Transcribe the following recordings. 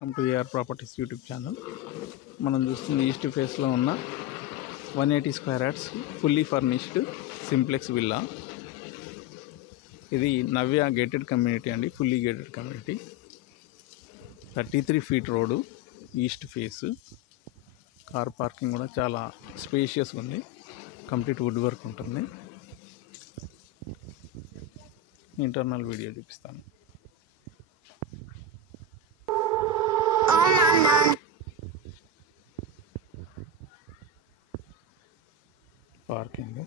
Welcome to AR properties YouTube channel. మనం చూస్తున్న east ఫేస్లో ఉన్న 180 square yards fully furnished simplex villa. ఇది నవ్య గేటెడ్ కమ్యూనిటీ అండి, fully gated community. 33 feet road, east face. Car parking కూడా చాలా స్పేషియస్గా ఉంది. కంప్లీట్ వుడ్ వర్క్ ఉంటుంది. ఇంటర్నల్ వీడియో చూపిస్తాను. Parking,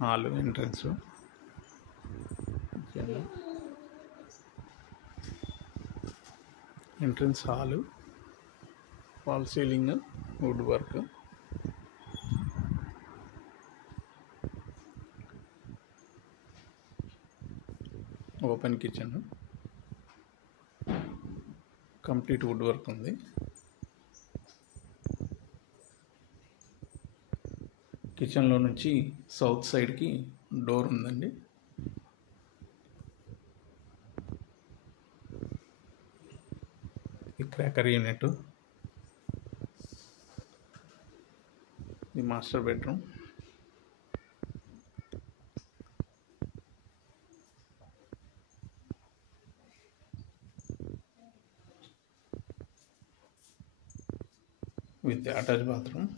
hall, entrance, entrance hall, false ceiling, wood work, open kitchen, complete wood work ఉంది. కిచెన్లో నుంచి సౌత్ సైడ్కి డోర్ ఉందండి. ఈ క్రాకర్ యూనిట్, ఇది master bedroom. With attach bathroom.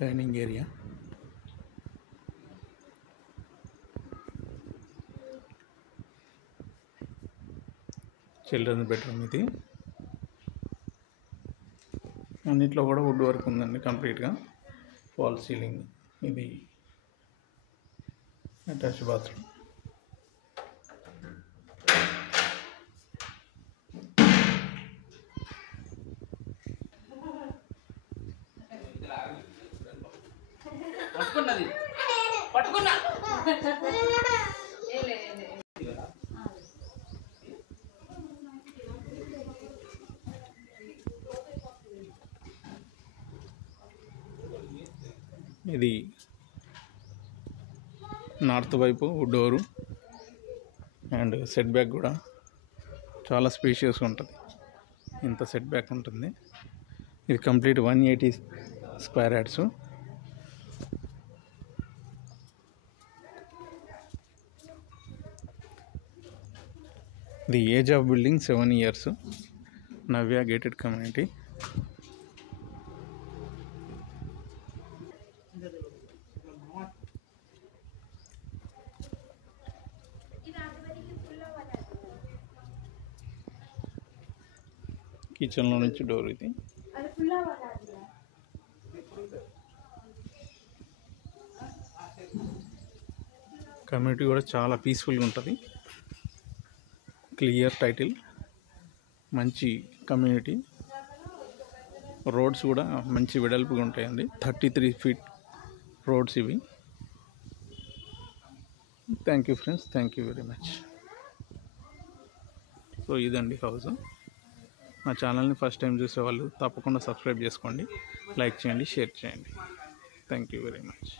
Dining area, children bedroom. ఇది అన్నిట్లో కూడా వుడ్ వర్క్ ఉందండి కంప్లీట్గా. ఫాల్ సీలింగ్, ఇది అటాచ్ బాత్రూమ్. ఇది నార్త్ వైపు డోరు అండ్ సెట్ బ్యాక్ కూడా చాలా స్పేషియస్గా ఉంటుంది. ఇంత సెట్ బ్యాక్ ఉంటుంది. ఇది complete 180 square yards. The age of building 7 years. Navya gated community. కిచెన్లో నుంచి డోర్. ఇది కమ్యూనిటీ కూడా చాలా పీస్ఫుల్గా ఉంటుంది. క్లియర్ టైటిల్, మంచి కమ్యూనిటీ. రోడ్స్ కూడా మంచి వెడల్పుగా ఉంటాయండి. 33 ఫీట్ రోడ్స్ ఇవి. Thank you friends, thank you very much. So ఇదండి హౌస్. నా ఛానల్ని ఫస్ట్ టైం చూసేవాళ్ళు తప్పకుండా సబ్స్క్రైబ్ చేసుకోండి, లైక్ చేయండి, షేర్ చేయండి. Thank you very much.